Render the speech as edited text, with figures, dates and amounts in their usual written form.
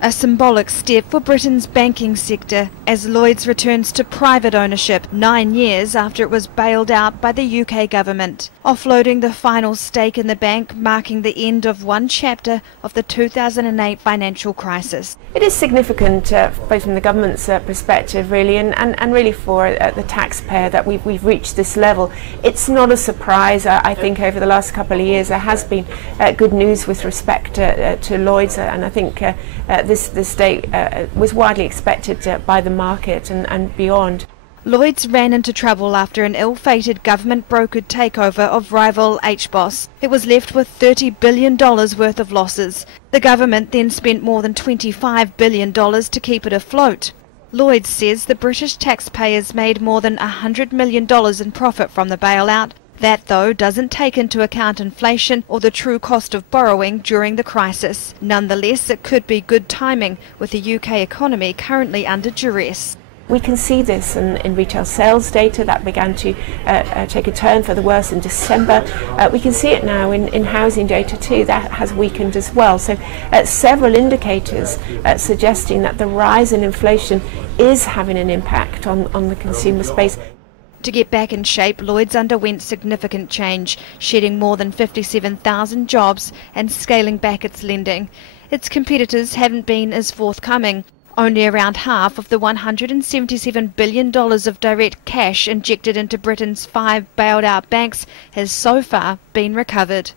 A symbolic step for Britain's banking sector as Lloyds returns to private ownership 9 years after it was bailed out by the UK government, offloading the final stake in the bank, marking the end of one chapter of the 2008 financial crisis. It is significant both from the government's perspective really and really for the taxpayer that we've reached this level. It's not a surprise. I think over the last couple of years there has been good news with respect to Lloyds, and I think this date was widely expected by the market and beyond. Lloyds ran into trouble after an ill-fated government-brokered takeover of rival HBOS. It was left with $30 billion worth of losses. The government then spent more than $25 billion to keep it afloat. Lloyds says the British taxpayers made more than $100 million in profit from the bailout. That, though, doesn't take into account inflation or the true cost of borrowing during the crisis. Nonetheless, it could be good timing, with the UK economy currently under duress. We can see this in retail sales data that began to take a turn for the worse in December. We can see it now in housing data too. That has weakened as well. So several indicators suggesting that the rise in inflation is having an impact on the consumer space. To get back in shape, Lloyds underwent significant change, shedding more than 57,000 jobs and scaling back its lending. Its competitors haven't been as forthcoming. Only around half of the $177 billion of direct cash injected into Britain's 5 bailed out banks has so far been recovered.